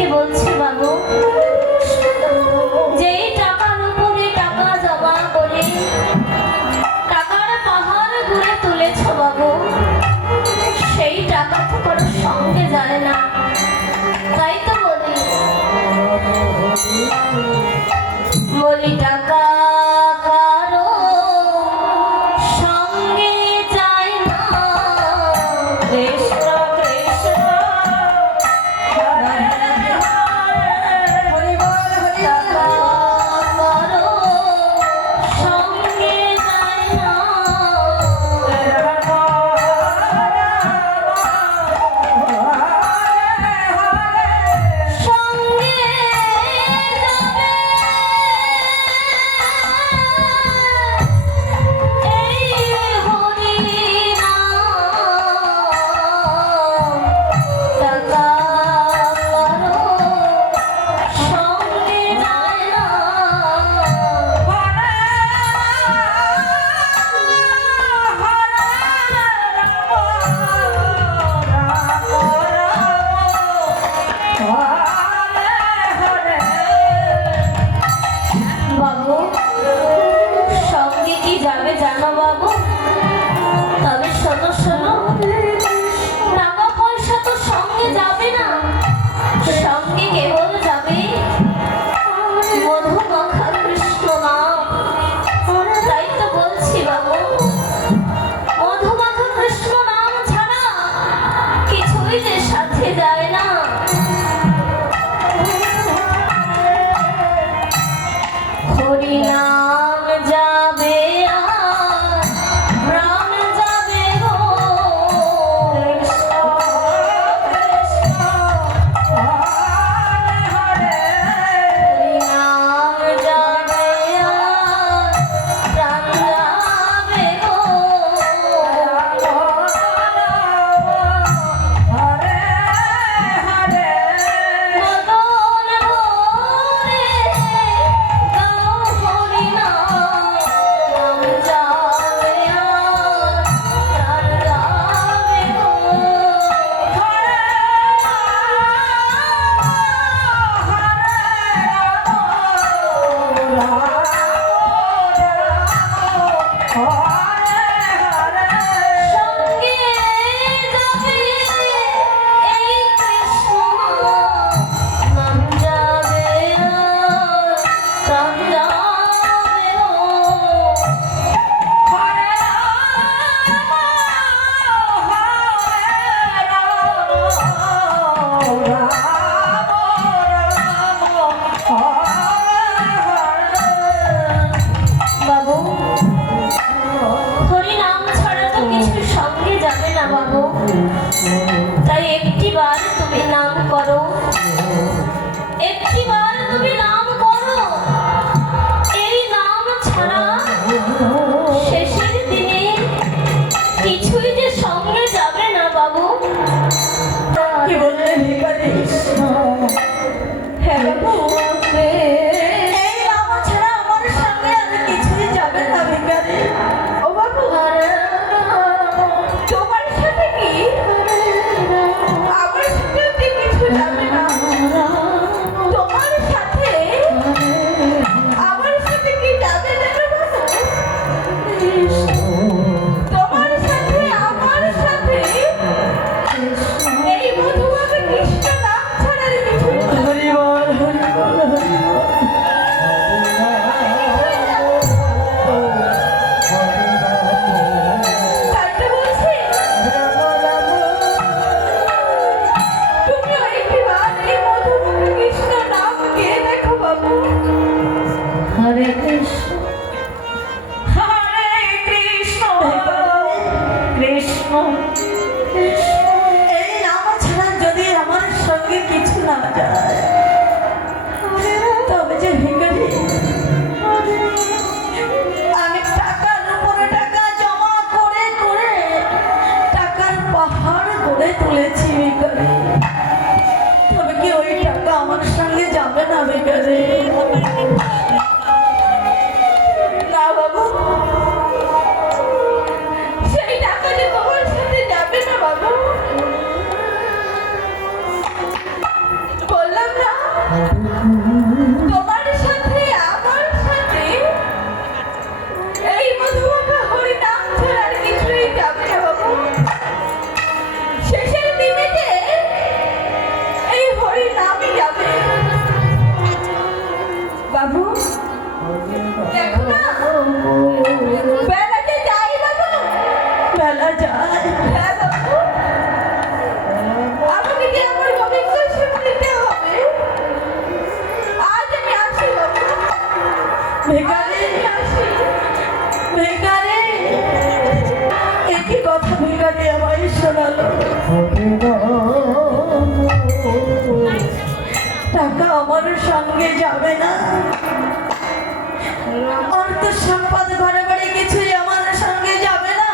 থেকে বলছে বাবু, যেই টাকার উপরে টাকা জমা করে টাকার পাহাড় ঘুরে তুলেছ বাবু, সেই টাকা তো কারোর সঙ্গে যায় না। তাই তো বলি টাকা কারো সঙ্গে যায় না। কৃষ্ণ কৃষ্ণ হরে হরে আমার সঙ্গে যাবে না? অর্থ সম্পদ ঘরে বাড়ি কিছুই আমার সঙ্গে যাবে না?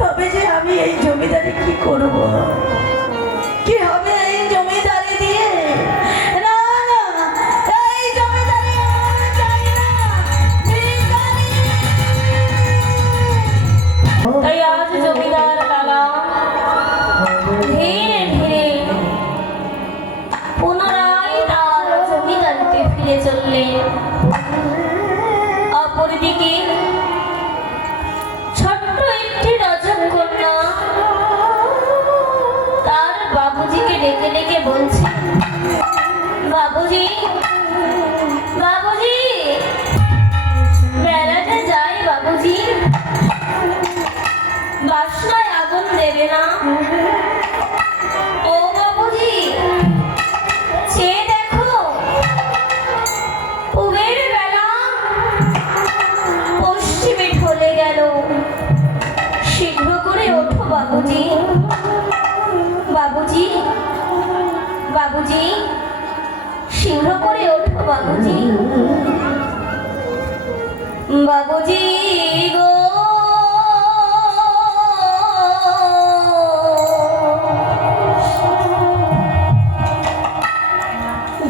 তবে যে আমি এই জমিদারি কি করব? কি হবে এই জমিদারি দিয়ে? না না, এই জমিদারি আমার চাই না। ভিখারি! তাই আজ জমিদার লালা ধীরে ধীরে পুনরায় তার জমিদারিতে ফিরে চললেন। অপরদিকে ছোট্ট একটি রজকন্যা তার বাবুজিকে ডেকে ডেকে বলছে, বাবুজি বাবুজি, বেলাটা যায় বাবুজি, বাসনায় আগুন দেবে না? ও বাবুজি, চেয়ে দেখো, পূবের বেলা পশ্চিমে ঢলে গেল। শীঘ্র করে ওঠো বাবুজি, বাবুজি বাবুজি, শীঘ্র করে ওঠো বাবুজি, বাবুজি গো।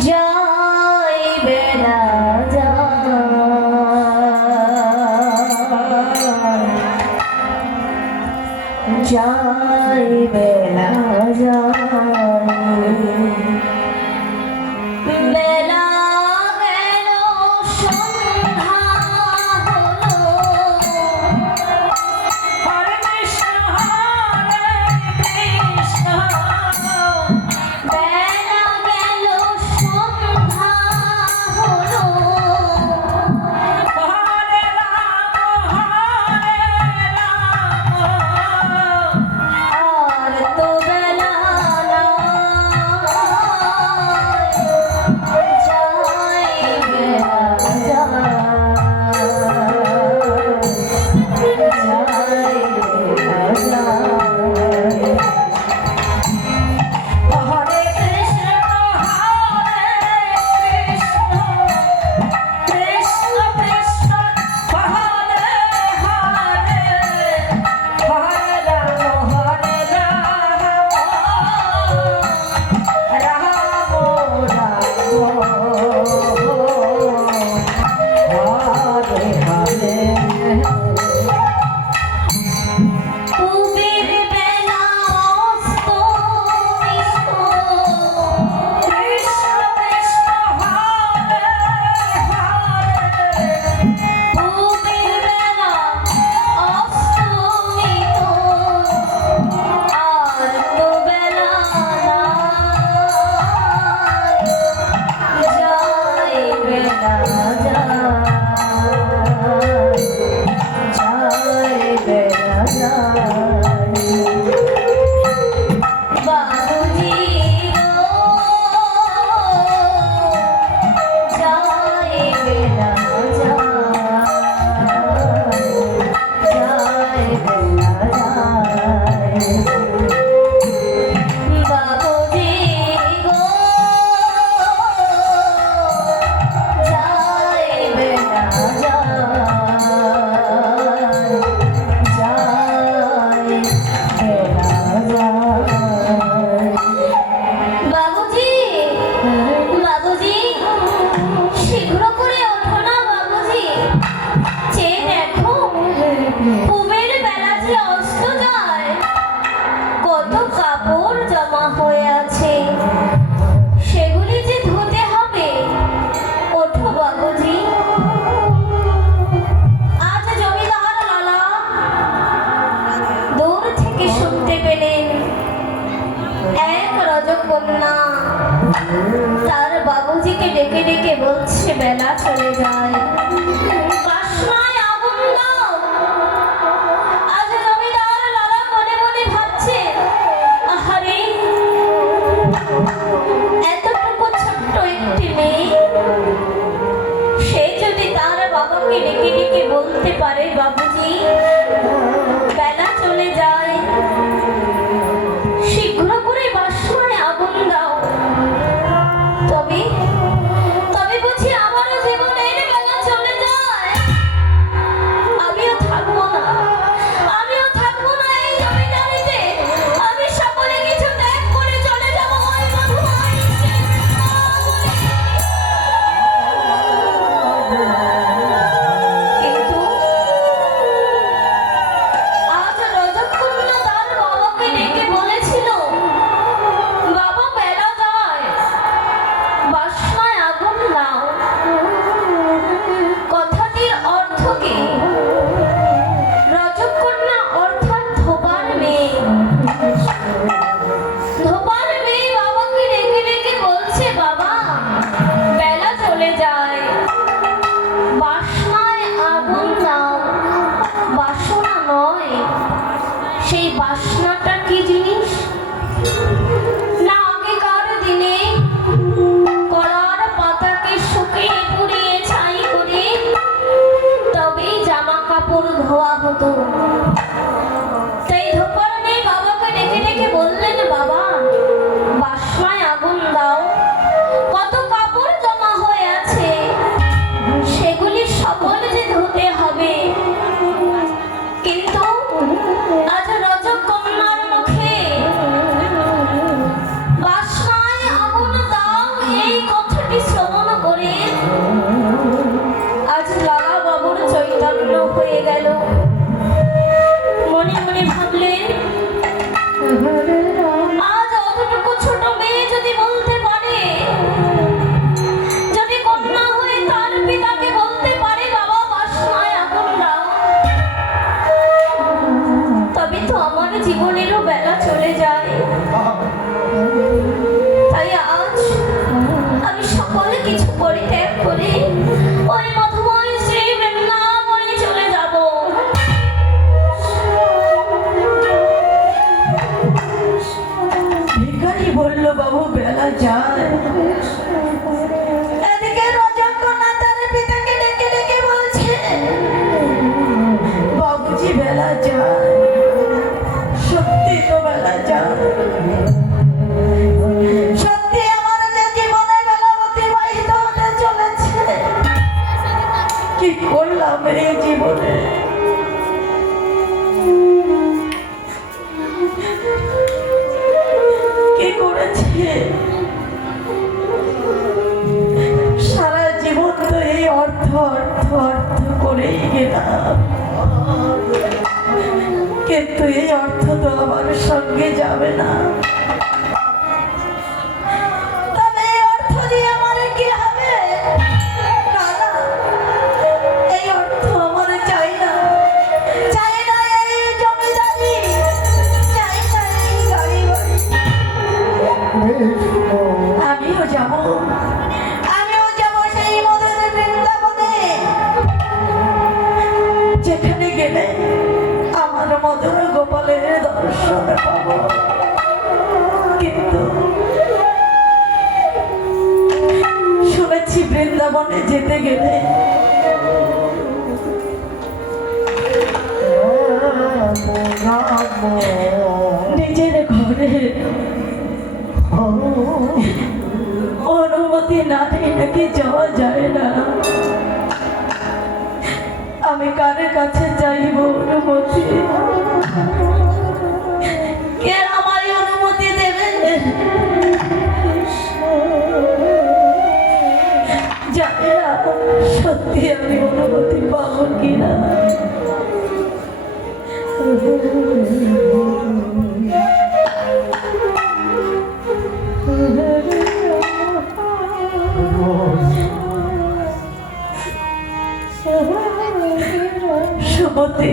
যাইবে না যাইবে না বেলা গেল সন্ধ্যা হলো, হরে কৃষ্ণ হরে কৃষ্ণ, বেলা গেল সন্ধ্যা হলো, হরে রাম আর তো বেলা তার বাবুজিকে ডেকে ডেকে বলছে বেলা চলে যায়, বাসনায় আগুন দাও। আজ জমিদার লালা মনে মনে ভাবছে, আহারে এতটুকু ছোট্ট একটি মেয়ে, সে যদি তার বাবাকে ডেকে ডেকে বলতে পারে বাবুজি বেলা চলে যায়, শীঘ্র করে বাসনায় আগুন দাও, তাই আজ আমি সকল কিছু পরিত্যাগ করে ওই মধুময় শ্রী বৃন্দাবনে চলে যাব। ভিখারি বলল, বাবু বেলা যায়। এদিকে রজকন্যা তার পিতাকে ডেকে ডেকে বলছে, বাবুজি বেলা যায়, সত্যি তো বেলা যায়। সত্যি আমার যে জীবনে বেলা অতিবাহিত হতে চলেছে। কি করলাম এই জীবনে? কি করেছে? সারা জীবন তো এই অর্থ অর্থ অর্থ করেই গেলাম, কিন্তু এই অর্থ তো আমার সঙ্গে যাবে না। তবে এই অর্থ দিয়ে আমার কি হবে? না না, এই অর্থ আমার চাই না। চাই না এই জমিদারি, চাই না এই গাড়ি বাড়ি। আমিও যাব সেই মধুর বৃন্দাবনে, যেখানে গেলে আমার মধুর গোপালের দর্শন পাব। কিন্তু শুনেছি বৃন্দাবনে যেতে গেলে নিজের ঘরে অনুমতি না নিয়ে নাকি যাওয়া যায় না। আমি কার কাছে চাইব অনুমতি? কে আমায় অনুমতি দেবে? জানি না সত্যি আমি অনুমতি পাবো কিনা। সুমতি,